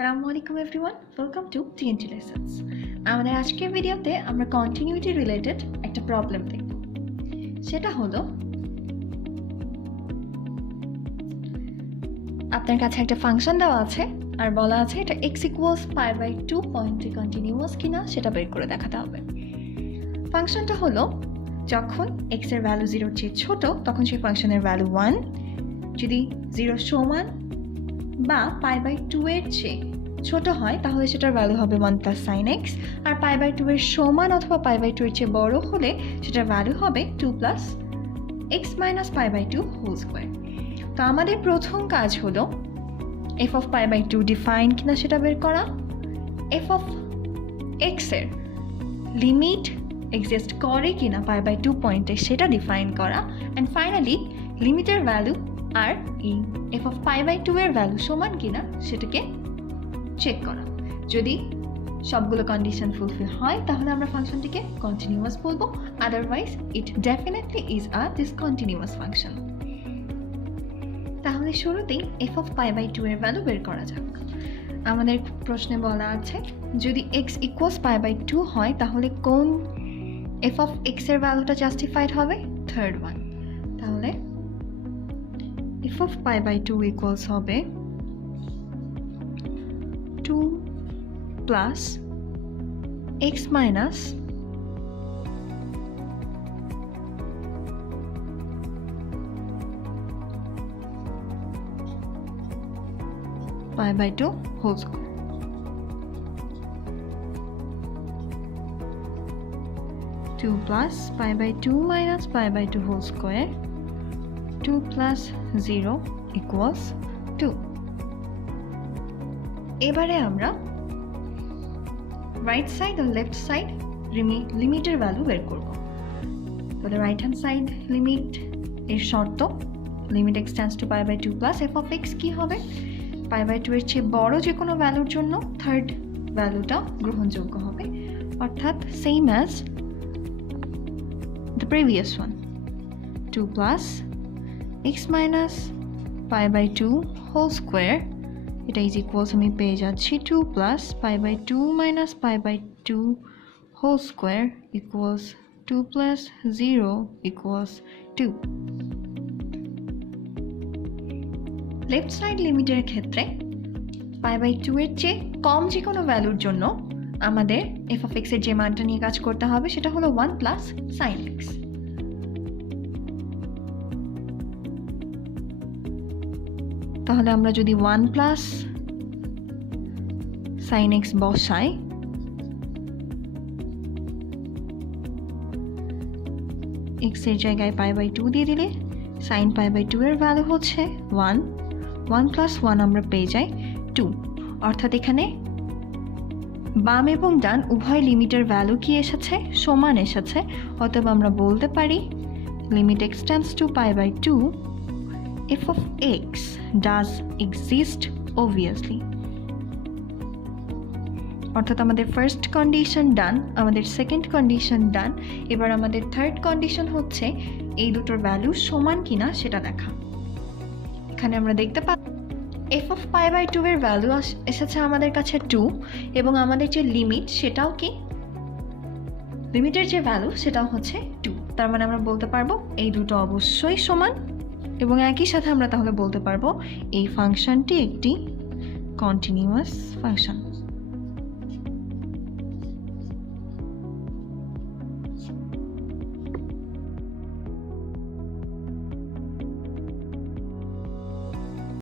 Assalamualaikum everyone, welcome to TNT-Lessons. আমাদের আজকের ভিডিওতে আমরা কন্টিনিউইটি রিলেটেড একটা প্রবলেম দেখব। সেটা হলো আপনার কাছে একটা ফাংশন দেওয়া আছে আর বলা আছে এটা x = π/2 পয়েন্টে কন্টিনিউয়াস কিনা সেটা বের করে দেখাতে হবে। ফাংশনটা হলো যখন x এর ভ্যালু 0 এর চেয়ে ছোট তখন সেই ফাংশনের ভ্যালু 1, যদি 0 সমান বা π/2 এর চেয়ে ছোট হয় তাহলে সেটার ভ্যালু হবে 1 + sin x, আর π/2 এর সমান অথবা π/2 এর চেয়ে বড় হলে সেটার ভ্যালু হবে 2 + x - π/2 হোল স্কয়ার। তো আমাদের প্রথম কাজ হলো f of π/2 ডিফাইন কিনা সেটা বের করা, f of x এর লিমিট এক্সিস্ট করে কিনা π/2 পয়েন্টে সেটা ডিফাইন করা, অ্যান্ড ফাইনালি লিমিটের ভ্যালু আর এই f of π/2 এর ভ্যালু সমান কিনা সেটাকে চেক করা। যদি সবগুলো কন্ডিশন ফুলফিল হয় তাহলে আমরা ফাংশনটিকে কন্টিনিউয়াস বলবো, otherwise it definitely is a discontinuous function. তাহলে শুরুতেই f of π/2 এর ভ্যালু বের করা যাক। আমাদের প্রশ্নে বলা আছে যদি x = π/2 হয় তাহলে কোন f of x এর ভ্যালুটা জাস্টিফাইড হবে? Third one. তাহলে f of π/2 ইকুয়ালস হবে 2 + x - π/2 whole square. 2 + π/2 - π/2 whole square, 2 + 0 = 2। এবারে আমরা রাইট সাইড আর লেফট সাইড লিমিটের ভ্যালু বের করব। তাহলে রাইট হ্যান্ড সাইড লিমিট এর শর্ত limit x tends to π/2 plus f of x কি হবে? π/2 এর চেয়ে বড় যে কোনো ভ্যালুর জন্য থার্ড ভ্যালুটা গ্রহণযোগ্য হবে, অর্থাৎ same as the previous one. 2 + x - π/2 whole square, এটা ইজ ইকুয়ালস আমি পেয়ে যাচ্ছি 2 + π/2 - π/2 whole square equals 2 + 0 = 2। Left side লিমিটের ক্ষেত্রে π/2 এর চেয়ে কম যে কোনো ভ্যালুর জন্য আমাদের f of x এর যে মানটা নিয়ে কাজ করতে হবে সেটা হলো 1 + sin x। তাহলে আমরা যদি 1 + sin x বসাই, x এর জায়গায় π/2 দিয়ে দিলে sin π/2 এর ভ্যালু হচ্ছে 1, 1 + 1 আমরা পেয়ে যাই 2, অর্থাৎ এখানে বাম এবং ডান উভয় লিমিটের ভ্যালু কি এসেছে? সমান এসেছে। অতএব আমরা বলতে পারি limit x tends to π/2 f of x does exist obviously। অর্থাৎ আমাদের ফার্স্ট কন্ডিশন ডান, আমাদের সেকেন্ড কন্ডিশন ডান। এবার আমাদের থার্ড কন্ডিশন হচ্ছে এই দুটোর ভ্যালু সমান কিনা সেটা দেখা। এখানে আমরা দেখতে পাই f of π/2 এর ভ্যালু এসেছে আমাদের কাছে 2, এবং আমাদের যে লিমিট সেটাও কি লিমিটের যে ভ্যালু সেটাও হচ্ছে 2। তার মানে আমরা বলতে পারবো এই দুটো অবশ্যই সমান, এবং একই সাথে আমরা তাহলে বলতে পারবো এই ফাংশনটি একটি কন্টিনিউয়াস ফাংশন।